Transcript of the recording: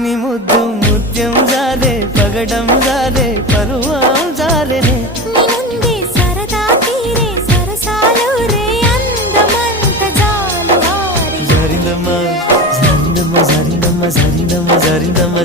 నీ ముద్దు ముత్యం జారే పగడం జారే పరువం జారెనే సరదా తీరే సరసాలు రే అందమంత జాలు జారిందమ్మ జారిందమ్మ జారిందమ్మ జారిందమ్మ జారిందమ్మ